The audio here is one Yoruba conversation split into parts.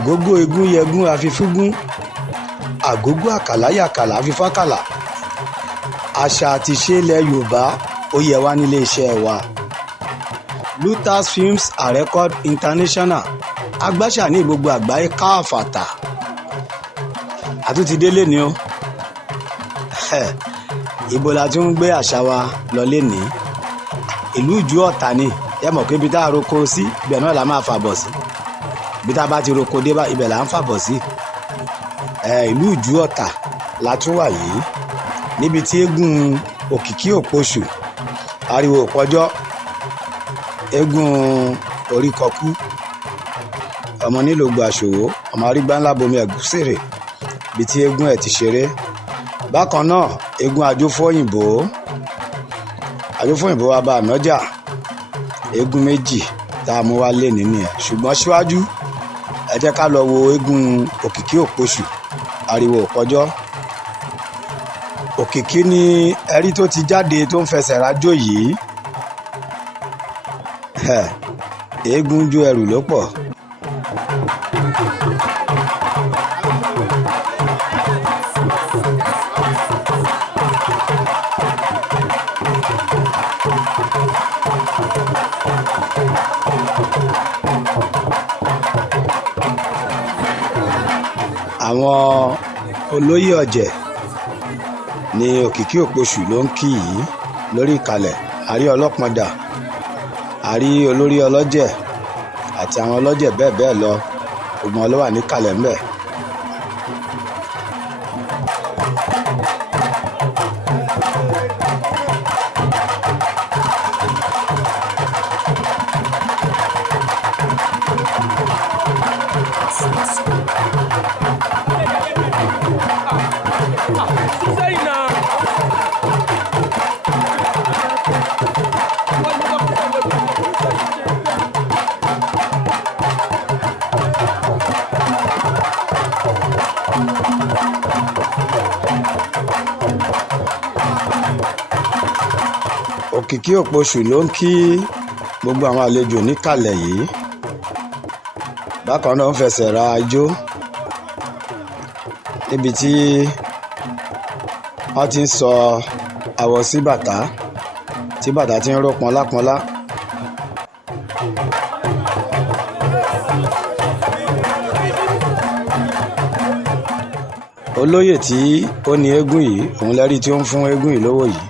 àgógó egún yẹgún àfifúgún àgógó àkàlà yàkàlà àfifákàlà. Àṣà àti ìṣe ilẹ̀ Yorùbá ó yẹ wá nílé iṣẹ́ wa. Lutas Films and Record International agbáṣà ní gbogbo àgbáyé káàfàtà. Àtúntí délé ni ó ibo la tún ń gbé àṣà wa lọ lénìí. Ìlú Ìjú Ọ̀tà ni ẹ mọ̀ pé ibi tá a roko sí ibẹ̀ náà la máa fàbọ̀ sí. Ibi tá a bá ti roko dé bá ibẹ̀ là ń fàbọ̀ sí. Ìlú Ìjú Ọ̀tà la tún wà yìí níbi tí eégún Òkìkí Òpoṣù ariwo òpọ́jọ́ eégún Oríkọkú ọmọ nílò gbàṣòwò ọmọ arígbá ńlá bomi ẹ̀gúsèrè ibi tí eégún ẹ̀ ti ṣeré. Bákan náà eégún Àjòfóyìnbó wa bá ànájà eégún méjì tá a mú wá lé nínú ẹ̀. Ṣùgbọ́n síwájú ẹ jẹ́ ká lọ wo eégún Òkìkí Òpoṣù ariwo òpọ́jọ́. Òkìkí ni ẹ̀rí tó ti jáde tó ń fẹsẹ̀ rájò yìí. Eégún jó ẹrù ló pọ̀. Àwọn olóyè ọ̀jẹ̀ ní Òkìkí Òpoṣù ló ń kí yìí lórí ìkàlẹ̀. Àrí ọlọ́pọ̀ndà àrí olórí ọlọ́jẹ̀ àti àwọn ọlọ́jẹ̀ bẹ́ẹ̀ bẹ́ẹ̀ lọ gbogbo wọn ló wà níkàlẹ̀ ńbẹ̀. Òkìkí Òpoṣù ló ń kí gbogbo àwọn àlejò níkàlẹ̀ yìí. Bákan náà ń fẹsẹ̀ ra ijó níbi tí wọ́n ti ń sọ àwọ̀ sí bàtà tí bàtà ti ń ró pọnlápọnlá. Olóyè tí ó ní eégún yìí òun lẹ́rí tí ó ń fún eégún yìí lówó yìí.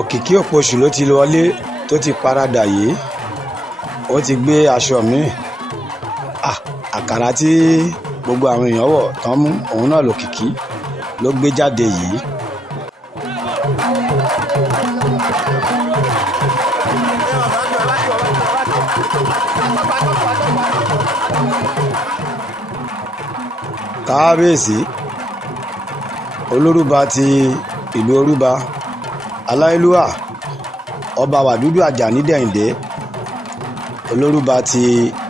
Òkìkí Òpoṣù ló ti wọlé tó ti paradà yìí. Ó ti gbé aṣọ míì. Àkàrà tí gbogbo àwọn èèyàn wọ̀ tán mú òun náà l'Òkìkí ló gbé jáde yìí. Kábíyèsí olórúba ti ìlú Orúba aláìlúwà ọba Wàdúdù Àjàní Dẹ̀yìndé olórúba ti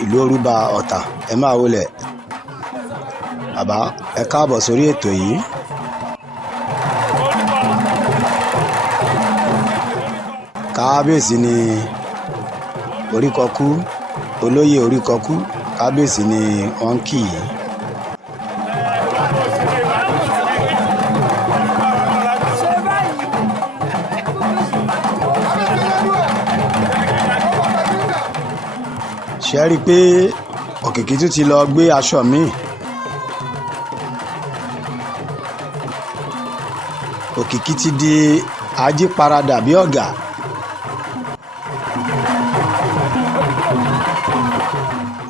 ìlú Orúba Ọ̀tà. Ẹ máa wọlé bàbá, ẹ káàbọ̀ sórí ètò yìí. Kábíyèsí ni Oríkọkú olóyè Oríkọkú kábíyèsí ni wọ́n ń kì í. Ṣé rí i pé Òkìkí tún ti lọ gbé aṣọ míì. Òkìkí ti di ajíparadà bí ọ̀gá.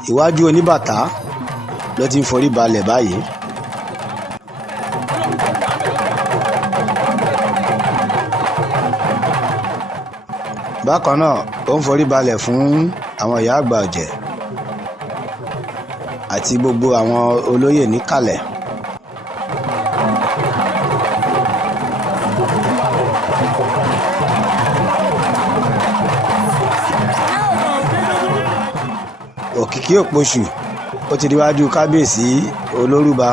Iwájú oníbàtà ló ti ń forí balẹ̀ báyìí. Bákan náà ó ń forí balẹ̀ fún àwọn ìyá àgbà ọ̀jẹ̀ àti gbogbo àwọn olóyè níkàlẹ̀. Òkìkí Òpoṣù ó ti díwájú kábíyèsí olórúba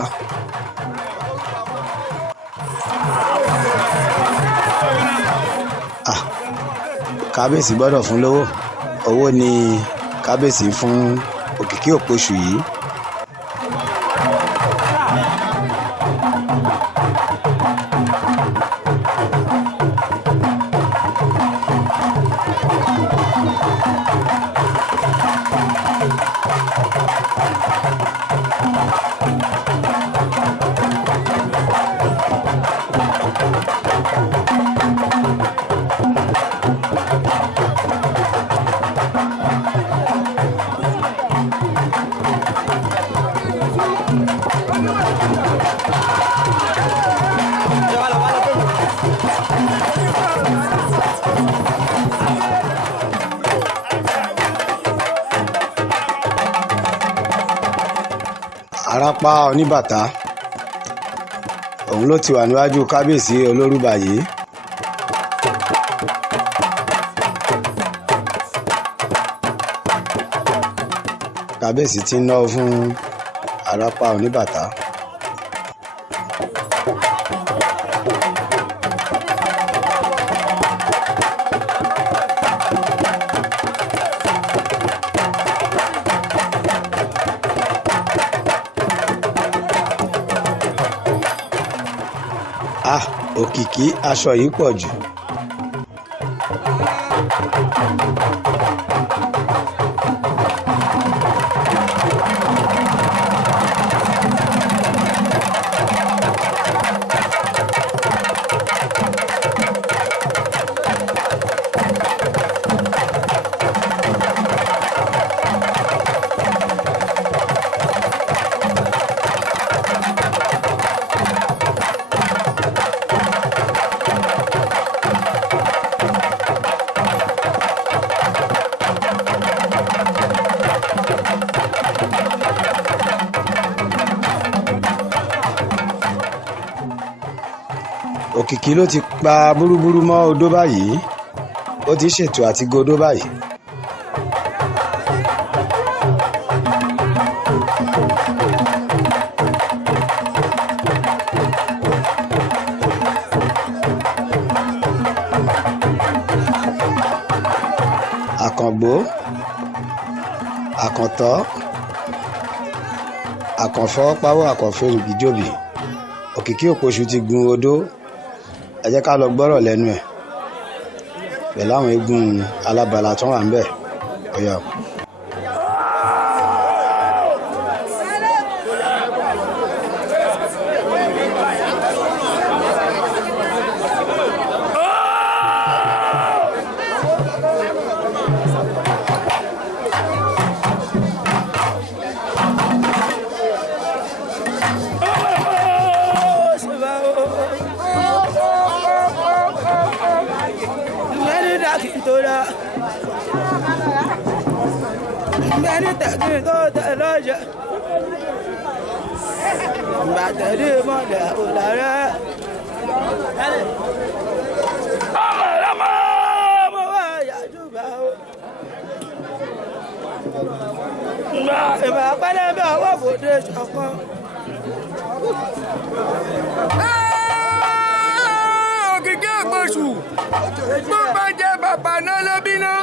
kábíyèsí gbọ́dọ̀ fún lówó owó ni kábíyèsí fún Òkìkí Òpoṣù yìí. Àràpá Oníbàtà òun ló ti wà níwájú kábíyèsí Olórúbà yìí. Kábíyèsí ti ń náwó fún Àràpá Oníbàtà. Òkìkí aṣọ yìí pọ̀ jù. Òkìkí ló ti pa búrúburú mọ́ odó báyìí, ó ti ṣètò àti godó báyìí. Àkàngbó, àkàntọ́, àkànfọ́ pawọ́, àkànfẹ́ olùgíjòbí. Òkìkí Òpoṣù ti gun odó. Ẹ jẹ́ ká lọ gbọ́rọ̀ lẹ́nu ẹ̀ pẹ̀lú àwọn eégún alábala tó wà ń bẹ̀. Ọ̀yọ́. Òkìkí Òpoṣù bó bá jẹ́ bàbá náà ló bí náà,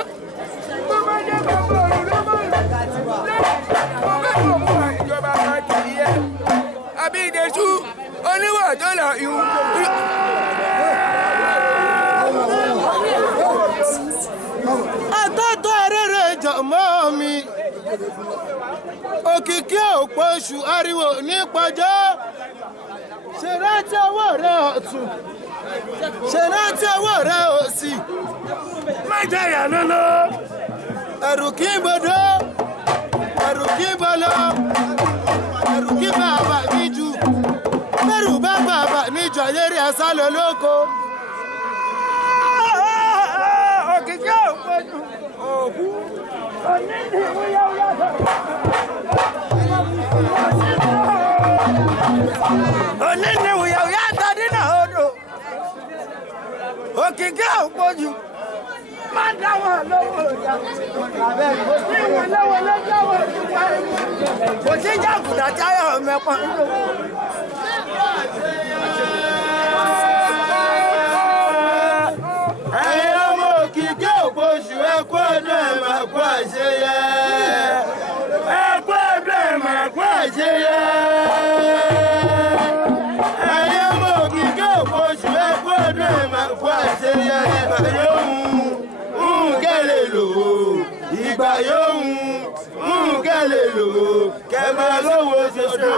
bó bá jẹ́ bàbá òun ló mọ̀ mo fẹ́ mọ̀ fún ìjọba kan kì í yẹ àbí ìdẹ́sù oníwà tó là yù. Àtọ́tọ́ arére jọ̀mọ́ mi, Òkìkí Òpoṣù ariwo nípọ̀jọ́, ṣe rántí ọwọ́ rẹ ọ̀tún, ṣe rántí ọwọ́ rẹ òsì. Má jẹ̀yà lọ́lọ́. Ẹ̀rù kí n bodò, ẹ̀rù kí n bọ́lọ́, ẹ̀rù kí bàbá mi jù, bẹ́rù bá bàbá mi jù ayéré ẹ̀sán lọ lóko. Òkìkí Òpoṣù òkú onídìí wúyáwúyá sọ̀rọ̀. Onídìí wúyáwúyá tọ́dí náà odò. Òkìkí Òpoṣù máa dá wọn lọ́wọ́ ìjà. Kò sí wọn lọ́wọ́ lọ́jọ́ ìjọba ẹ̀mí. Kò sí jàgùdà táyọ̀ mẹ́pọ̀n. Ẹ̀yin ọmọ Òkìkí Òpoṣù. yẹ ìgbà yóò mú kẹ́lẹ́ lò ó ìgbà yóò mú kẹ́lẹ́ lò ó kẹ́mẹ́ lówó ṣoṣo.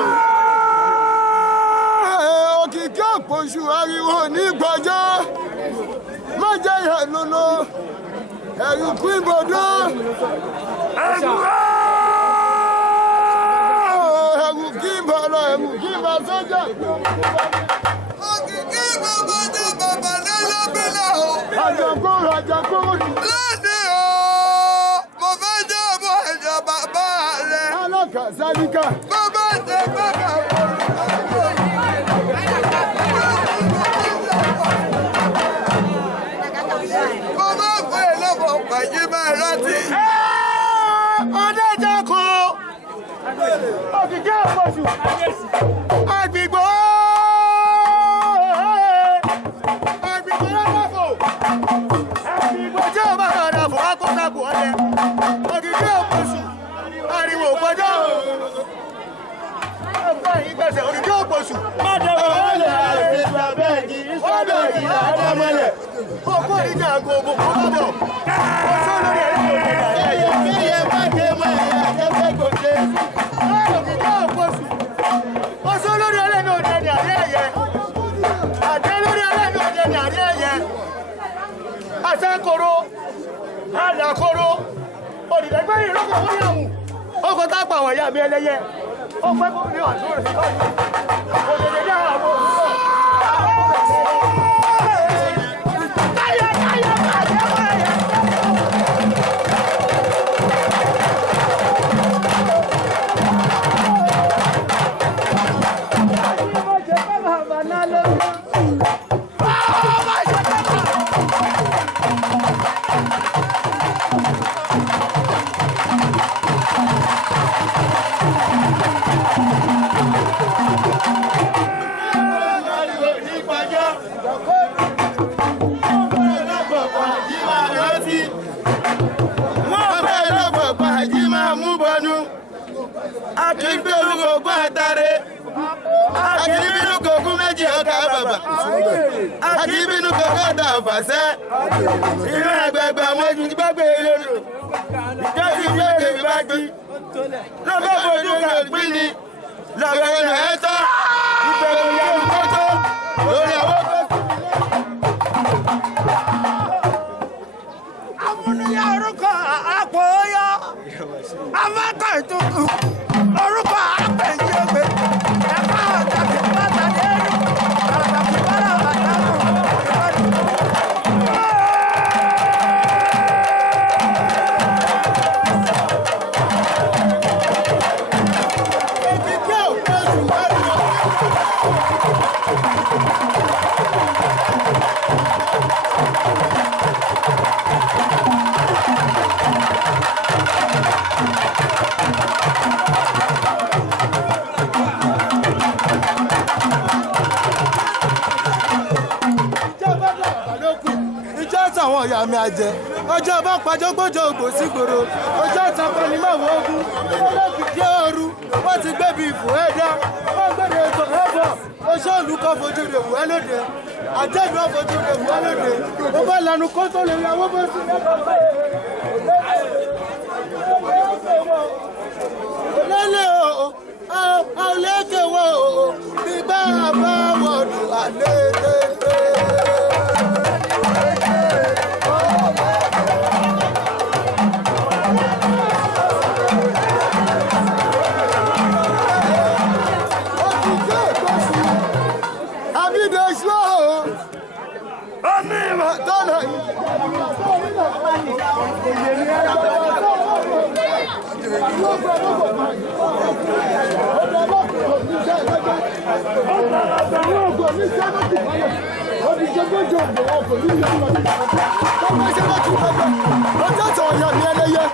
Òkìkí àpòṣù ariwo ní gbọ́jọ́ má jẹ́ ìhànúnú ẹ̀rù kú ibodò ẹ̀rù kí n bọ̀ lọ ẹ̀rù kí n bọ̀ sọ́jà. Òkìkí bàbá dé bàbá lẹ́lẹ́ bílẹ̀ o. Àjàkóró ni. Lónìí o, mo fẹ́ jẹ́ ọmọ ẹ̀jọ̀ bàbá rẹ̀. Alákà Sádíkà. Mo bá jẹ bàbá wọn. Mo bá fún ẹ lọ́bọ̀ pàjẹ́ máa rántí. Ọdẹ́jà kan. Òkìkí àpọ̀jù. Àgbìgbò. Àgbìgbò lọ́dọ̀fọ̀. Àgbìgbò tí ó bá lọ́dọ̀fọ̀ wá kó sábò ọdẹ. Òkìkí àpọ̀jù. Ariwo gbọ́dọ̀. Ọgbà yìí gbẹ̀sẹ̀ òkìkí àpọ̀jù. Ọ̀dọ̀mọ̀lẹ̀ àìsèta bẹ́ẹ̀ ni ìsọ́dọ̀jì àdọ́mọ̀lẹ̀. Òkú ìjà àgọ́bọ̀ kọ́ lọ́dọ̀. Ọ̀sán lórí ẹ̀rọ ìgbẹ̀yẹ. Kíyẹ má dé mọ́ ẹ̀yà àjẹsẹ̀ gòkè. Òkìkí àpọ̀jù. Ọ̀sán lórí ẹlẹ́nu òjẹ̀dẹ̀ àrí ẹ̀yẹ. Àdé lórí ẹlẹ́nu òjẹ̀dẹ̀ àrí ẹ̀yẹ. Àṣàkóró. Àdàkóró. Òdìdẹ́gbẹ́ ìrókò fún ìyàwó. Ọkọ̀ tá pa àwọn ìyá mi ẹlẹ́yẹ. Ó pẹ́ kó ní ọ̀dún rẹ̀ lọ́yìn. Òdìdẹ́ jẹ́ àwọn òṣìṣẹ́. Káyọ̀ káyọ̀ bàjẹ́ wáyà. Akíbínú kòkó àtàrẹ, akíbínú kòkó méjì ọkà bàbà, akíbínú kòkó àtàfàṣẹ, inú ẹgbẹgbẹ mojú gbẹgbẹ ìlòdò, ìjọsí gbẹgbẹ ìbájí, lọ́gbẹ́ fojú kàpín ni, lọ́gbẹ́ ẹnu ẹ̀tọ́, ìbẹ̀rù ìyàwó kótó, lórí àwọn kótó. Amúnúyà orúkọ àpò ọyọ, amákọ̀ ìtukù. Orúkọ àpèjọgbè ẹ̀ka ọ̀tàkì bàtà dẹ́rù ọ̀tàkì bàrà bàtàkù. Òkìkí àpọ̀jù ariwo. Àwọn ìyá mi àjẹ ọjọ́ bá pàjọ́ gbọ́jọ́ ògbò sí gbòòrò ọjọ́ ìtàkùn ní mẹ́wàá ogun olókìkí ooru wọ́n ti gbé bí ìfò ẹ̀dá wọ́n gbẹ̀rẹ̀ ètò ẹ̀dọ̀ oṣù olùkọ́ fojú rẹ̀ wù ẹ́ lóde àjẹ́dùn fojú rẹ̀ wù ẹ́ lóde ó bá lanu kó tó lè ra owó bó sí lẹ́lẹ́ o àlékè wo bí bá a bá wọ̀dù àlékè. Ọjọ́ tó yà mí ẹlẹ́yẹ.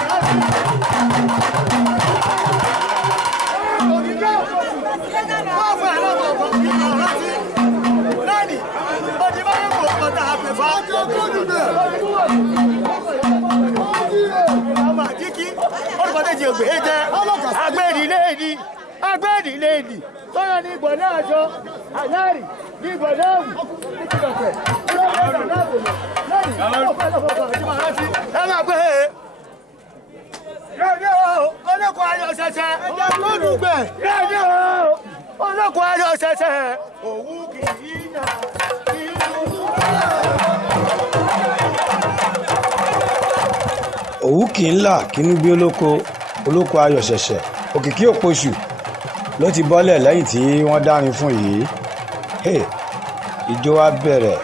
Thank you. gbé jẹ́ agbẹ́dìléèdì agbẹ́dìléèdì sọ́yọ́ ní gbọ̀dọ̀ àjọ àyárì ní gbọ̀dọ̀ àwù ní kìlọ̀kẹ̀ ẹ máa gbé olóko ayọ̀ ṣẹ̀ṣẹ̀ lọ́dúngbẹ̀ olóko ayọ̀ ṣẹ̀ṣẹ̀ òwú kì í nà òwú kì í là kínú bí olóko ayọ̀ ṣẹ̀ṣẹ̀ Òkìkí Òpoṣù ló ti bọ́lẹ̀ lẹ́yìn tí wọ́n dárin fún yìí ìjó wa bẹ̀rẹ̀.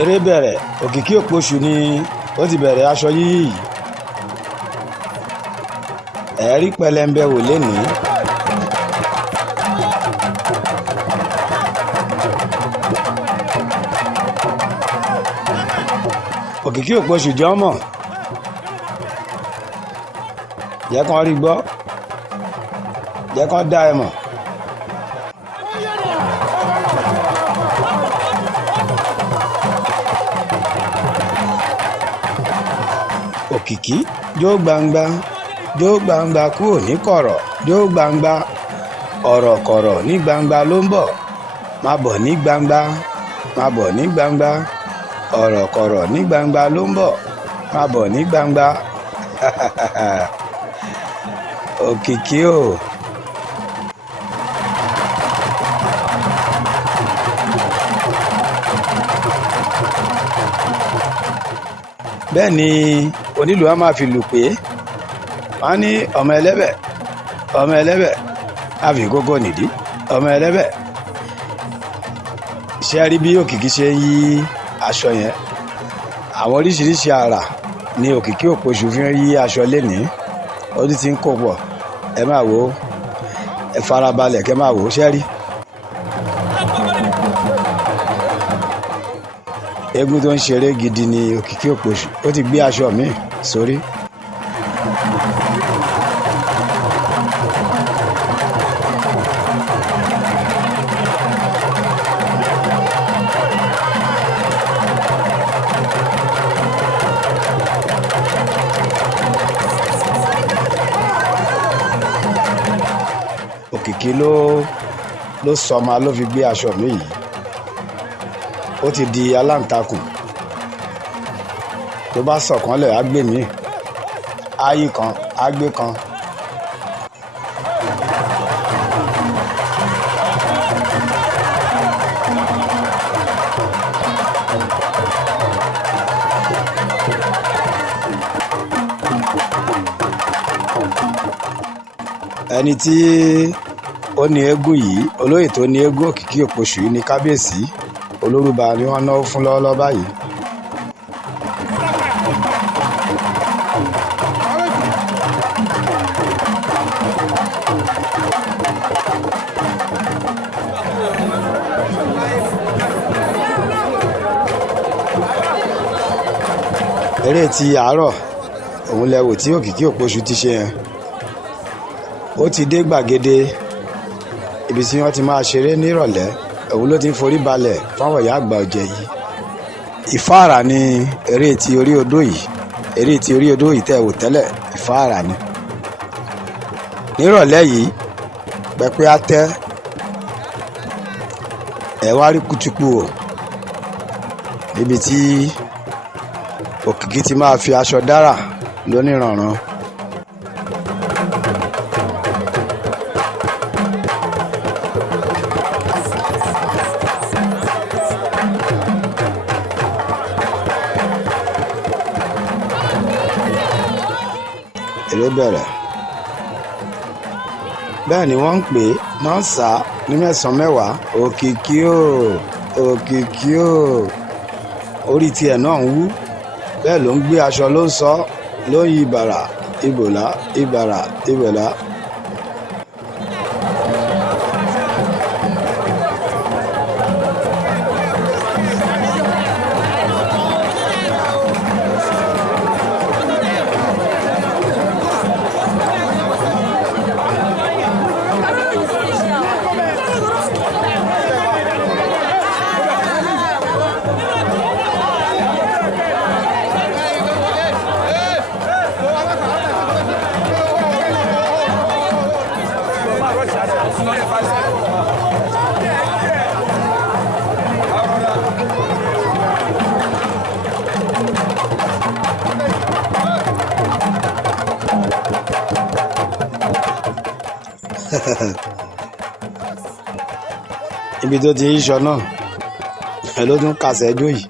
Eré bẹ̀rẹ̀ Òkìkí Òpoṣù ni ó ti bẹ̀rẹ̀ aṣọ yíyí yìí ẹ̀rí pẹlẹmbẹ wò lénìí. Òkìkí Òpoṣù jẹ́ ọmọ jẹ́ kán rí gbọ́ jẹ́ kán dá ẹ mọ̀. Òkìkí jó gbangba kúrò ní kọ̀rọ̀ jó gbangba ọ̀rọ̀ kọ̀rọ̀ ní gbangba ló ń bọ̀ má bọ̀ ní gbangba ọ̀rọ̀ kọ̀rọ̀ ní gbangba ló ń bọ̀ má bọ̀ ní gbangba. Òkìkí o. Bẹ́ẹ̀ ni onílù á máa fi lù pé wọ́n ní ọmọ ẹlẹ́bẹ̀ á fi kókó nìdí ọmọ ẹlẹ́bẹ̀. Ṣé ẹ rí bí Òkìkí ṣe ń yí aṣọ yẹn? Àwọn oríṣiríṣi àrà ni Òkìkí Òpoṣù fi ń yí aṣọ lénìí ó ti ń kó pọ̀ ẹ máa wò ó ẹ farabalẹ̀ kẹ́ máa wò ó ṣé rí. Eégún tó ń ṣeré gidi ni Òkìkí Òpoṣù ó ti gbé aṣọ míì sórí. Òkìkí ló sọma ló fi gbé aṣọ míì yìí ó ti di aláǹtakùn tó bá sọ̀kanlẹ̀ á gbé mi áyí kan á gbé kan. Ẹni tí ó ní eégún yìí olóyè tó ní eégún Òkìkí Òpoṣù yìí ní kábíyèsí Olórúbà ni wọ́n náwó fún lọ́wọ́lọ́wọ́ báyìí. Eré ti àárọ̀ òun lẹ́wò tí Òkìkí Òpoṣù ti ṣe yẹn ó ti dé gbàgede ibi tí wọ́n ti máa ṣeré nírọ̀lẹ́ òun ló ti ń forí balẹ̀ fáwọn ìyá àgbà ọ̀jẹ̀ yìí. Ìfáàrà ni eré ti orí odó yìí eré tí orí odó ìtẹ́ wò tẹ́lẹ̀ ìfáàrà ni. nírọ̀lẹ́ yìí pẹpẹ á tẹ́ ẹ wá rí kùtùkù o níbi tí Òkìkí ti máa fi aṣọ dára lóníranran. eré bẹ̀rẹ̀ bẹ́ẹ̀ ni wọ́n ń pè é náà sá ní mẹ́sàn-án mẹ́wàá Òkìkí o Òkìkí o orí tiẹ̀ náà ń wú bẹ́ẹ̀ ló ń gbé aṣọ ló ń sọ ló ń yí ìbàrà ìbòlá ìbàrà ìbòlá. ibi tó ti yíṣọ náà ẹ ló tún kàṣẹ ẹjọ́ yìí.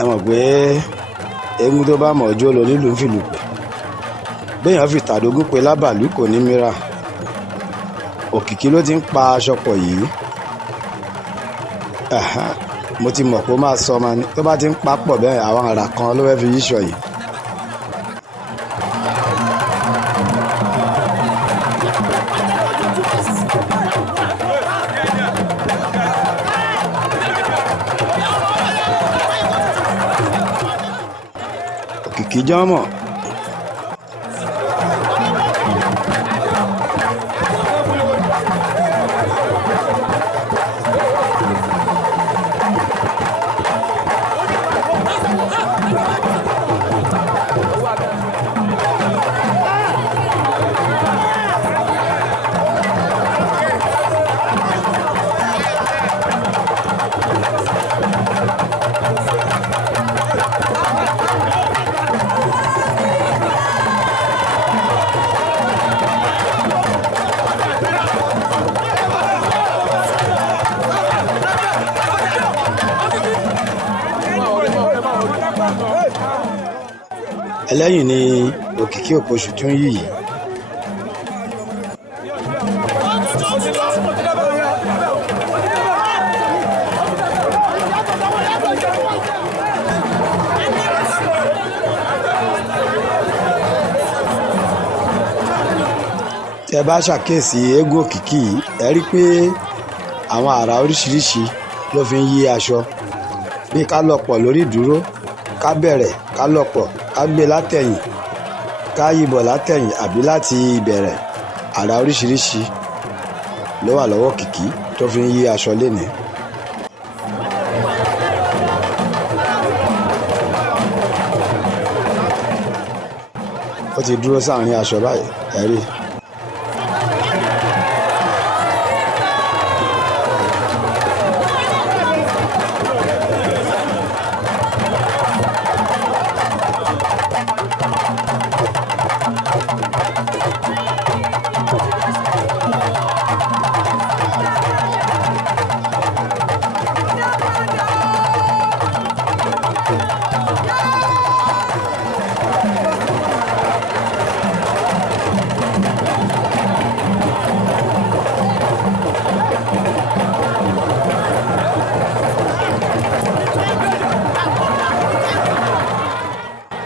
ẹ mọ̀ pé eégún tó bá mọ̀ ọjọ́ lọ nílùú fìlù pé béèyàn fi tàdógún pé lábàlú kò ní mìíràn. Òkìkí ló ti ń pa aṣọ pọ̀ yìí. mo ti mọ̀ pé ó máa sọ ọmọ ni tó bá ti ń pa pọ̀ bẹ́ẹ̀ àwọn àrà kan ló fẹ́ fi yíṣọ yìí. Òkìkí jọ́mọ̀ ẹlẹ́yìn ni Òkìkí Òpoṣù tún yí yìí. tí ẹ bá ṣàkíyèsí eégún Òkìkí ẹ rí pé àwọn àrà oríṣiríṣi ló fi ń yí aṣọ bí ká lọ̀pọ̀ lórí ìdúró ká bẹ̀rẹ̀ ká lọ̀pọ̀ ká gbé látẹ̀yìn ká yíbọ̀ látẹ̀yìn àbí láti ìbẹ̀rẹ̀. àrà oríṣiríṣi ló wà lọ́wọ́ Òkìkí tó fi ń yí aṣọ lénìí. ó ti dúró sáàrin aṣọ báyìí ẹ rí.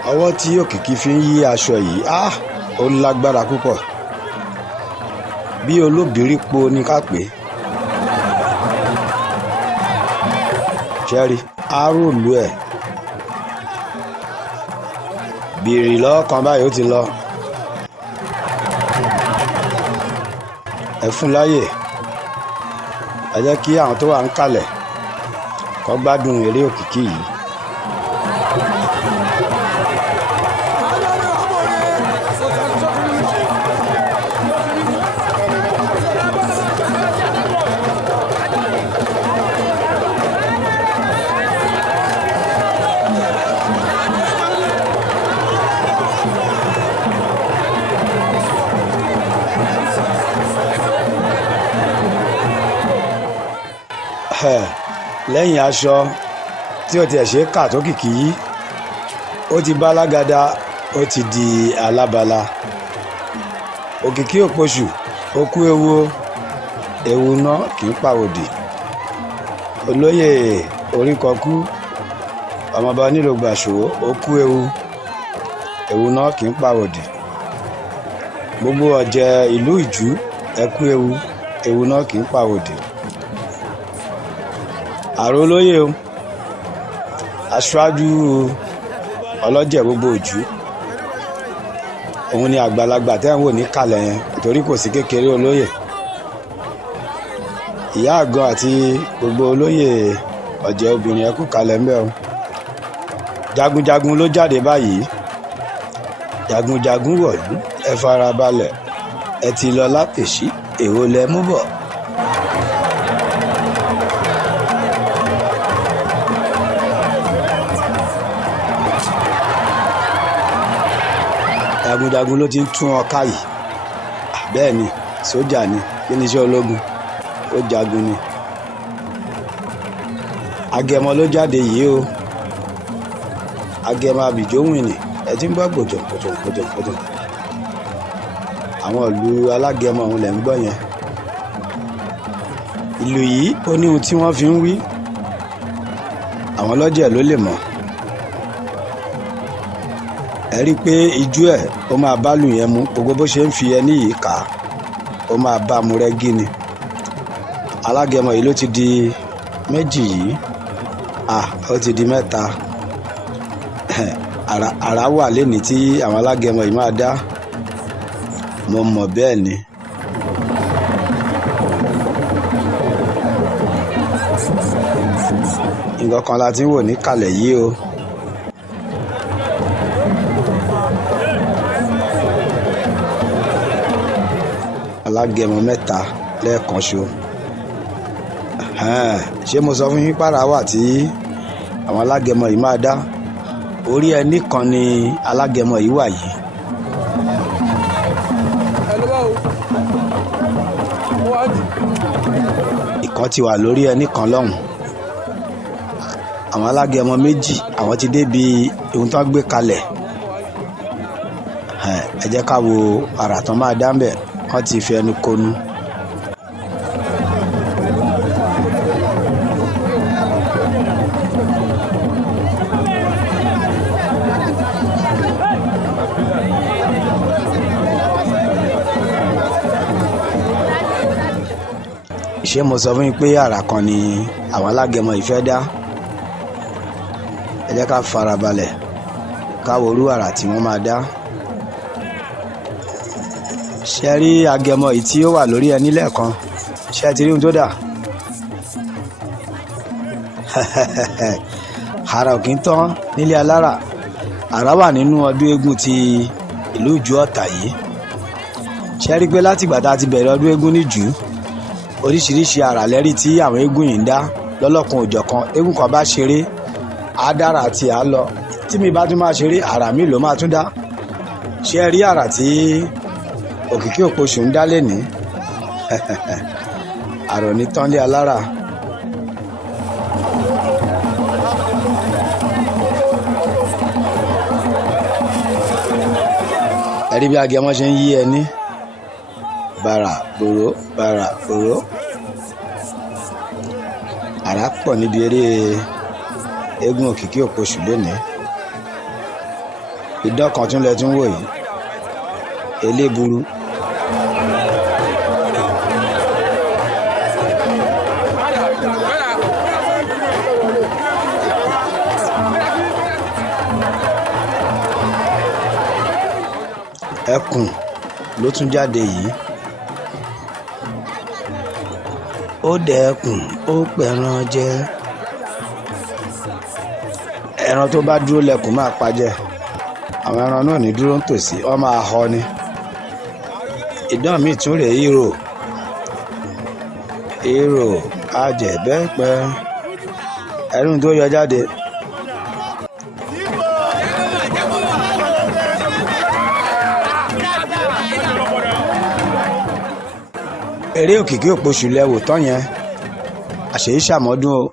ọwọ́ tí Òkìkí fi ń yí aṣọ yìí ó lágbára púpọ̀ bí olóbìrí po ní ká pè é. ṣẹ́rí áróòlù ẹ̀ bìrì lọ́kàn báyìí ó ti lọ. ẹ fún láyè ẹ jẹ́ kí àwọn tó wà ń kalẹ̀ kó gbádùn eré òkìkí yìí. Lẹ́yìn aṣọ tí ó tiẹ̀ ṣe é kà tó kìkì yìí, ó ti bá alágàdá, ó ti di alábala. Òkìkí òpoṣù ó kú ewu, ewu náà kì í pàwòdì. Olóyè Oríkọkú ọmọọba onílògbà Ṣòwò ó kú ewu, ewu náà kì í pàwòdì. Gbogbo ọ̀jẹ̀ ìlú Ìjú ẹ kú ewu, ewu náà kì í pàwòdì. Àrólóyè o, aṣáájú ọlọ́jẹ̀ gbogbo Ìjú, òun ni àgbàlagbà tẹ́ ń wò ní kàlẹ̀ yẹn, torí kò sí kékeré olóyè. Ìyá àgàn àti gbogbo olóyè ọ̀jẹ̀ obìnrin ẹ kú kalẹ̀ ńbẹ̀ o. Jagunjagun ló jáde báyìí, jagunjagun wọ̀lú, ẹ fara balẹ̀, ẹ ti lọ lápèsí, èwo lẹ mú bọ̀. Jagunjagun ló ti ń tún ọká yìí. Bẹ́ẹ̀ ni, sójà ni, kí ni iṣẹ́ ológun, ó jagun ni. Agẹmọ ló jáde yìí o, Agẹmọ Abìjówìnì, ẹ ti ń gbọ́ gbòjò. Àwọn ìlú alágẹmọ òun lẹ̀ ń gbọ́ yẹn. Ìlú yìí ó ní ohun tí wọ́n fi ń wí, àwọn ọlọ́jẹ̀ ló lè mọ̀. Ẹ rí i pé ijó ẹ̀ ó máa bá lù yẹn mu, gbogbo bó ṣe ń fi ẹní yìí kà á, ó máa bá mu rẹ́gí ni. Alágẹmọ yìí ló ti di méjì yìí, ó ti di mẹ́ta. Àrá wà lénìí tí àwọn alágẹmọ yìí máa dá, mo mọ̀ bẹ́ẹ̀ ni. Nǹkan kan la ti ń wò ní kàlẹ̀ yìí o. Alágẹmọ mẹ́ta lẹ́ẹ̀kan ṣo. Ṣé mo sọ fún yín pàrà wà tí àwọn alágẹmọ yìí máa dá? Orí ẹní kan ni alágẹmọ yìí wà yìí. Ìkan ti wà lórí ẹní kan lọ́hùn. Àwọn alágẹmọ méjì àwọn ti débi ohun tó gbé kalẹ̀. Ẹ jẹ́ ká wo àrà tán máa dá ń bẹ̀, wọ́n ti fi ẹnu konu. Ṣé mo sọ fún yín pé àrà kan ni àwọn alágẹmọ yìí fẹ́ dá? Ẹ jẹ́ ká farabalẹ̀ ká wo orú àrà tí wọ́n máa dá. Ṣé rí agẹmọ yìí tí ó wà lórí ẹní lẹ́ẹ̀kan? Ṣé ẹ ti rí ohun tó dà? Àrà ò kì í tán nílé alára. Àrà wà nínú ọdún eégún ti ìlú Ìjú Ọ̀tà yìí. Ṣé rí pé láti ìgbà tá a ti bẹ̀rẹ̀ ọdún eégún ní Ìjú, oríṣiríṣi àrà lẹ́rí tí àwọn eégún yìí ń dá lọ́lọ́kan òjọ̀kan. Eégún kan bá ṣeré, á dára àti á lọ. Tí mi bá tún máa ṣeré, àrà mi ló máa tún dá. Ṣé ẹ rí àrà tí Òkìkí Òpoṣù ń dá lénìí? Àrò ní tánlé alára. Ẹ rí bí agẹmọ ṣe ń yí ẹní. Bàrà bòrò, bàrà bòrò. Àrà pọ̀ níbi eré eégún Òkìkí Òpoṣù lónìí. Idán kan tún lẹ tún wò yìí, eléburu. Ẹkùn ló tún jáde yìí. Ó dẹkùn ó pẹran jẹ, ẹran tó bá dúró lẹkùn máa pajẹ àwọn ẹran náà ní dúró nítòsí ọ máa họ ni ìdán míì tún rèé hero ajẹ̀bẹ́pẹ ẹ̀rùn tó yọ jáde. eré òkìkí òpoṣù lẹ́wò tán yẹn àṣèyí ṣàmọ́dún o.